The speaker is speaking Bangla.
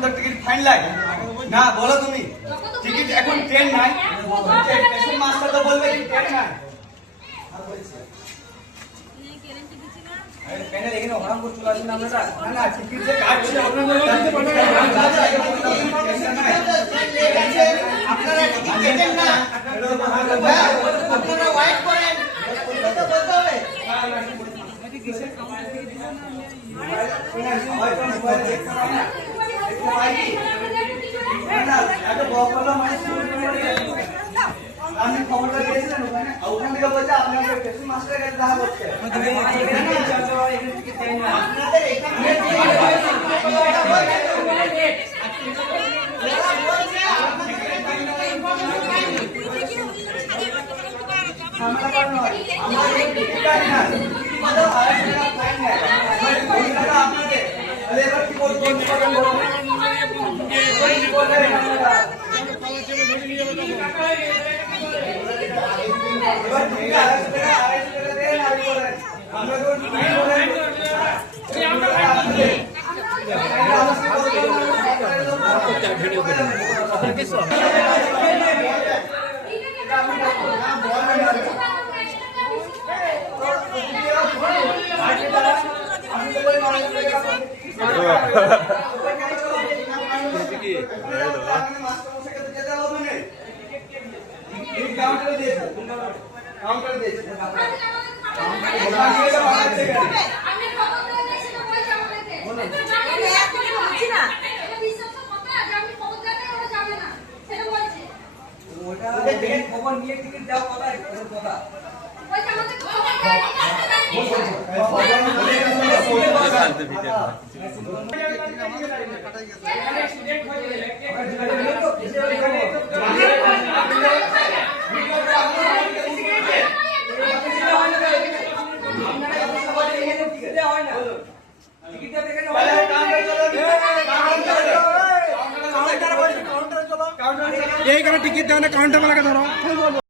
কাউন্টার টিকিট ফাইন লাগে না? বলো তুমি, টিকিট এখন ট্রেন নাই, স্টেশন মাস্টার তো বলবে কি ট্রেন নাই। প্যানেল এখানে ওরাম করে চলে আসেন আপনারা। না না, টিকিট যে কাটছে আপনারা টিকিট কেটেন না, আপনারা ওয়েট করেন, এটা বলতে হবে। আমি খবরটা দিয়েছিলাম ওখানে, ওখান থেকে বলছে আপনাদের স্টেশন মাস্টারের কাছে দেখা করছে। আপনাদের এখানে খবর নিয়ে টিকিট দেওয়া কথা এইখানে টিকিট দেওয়া না, কাউন্টার वाला का धरो।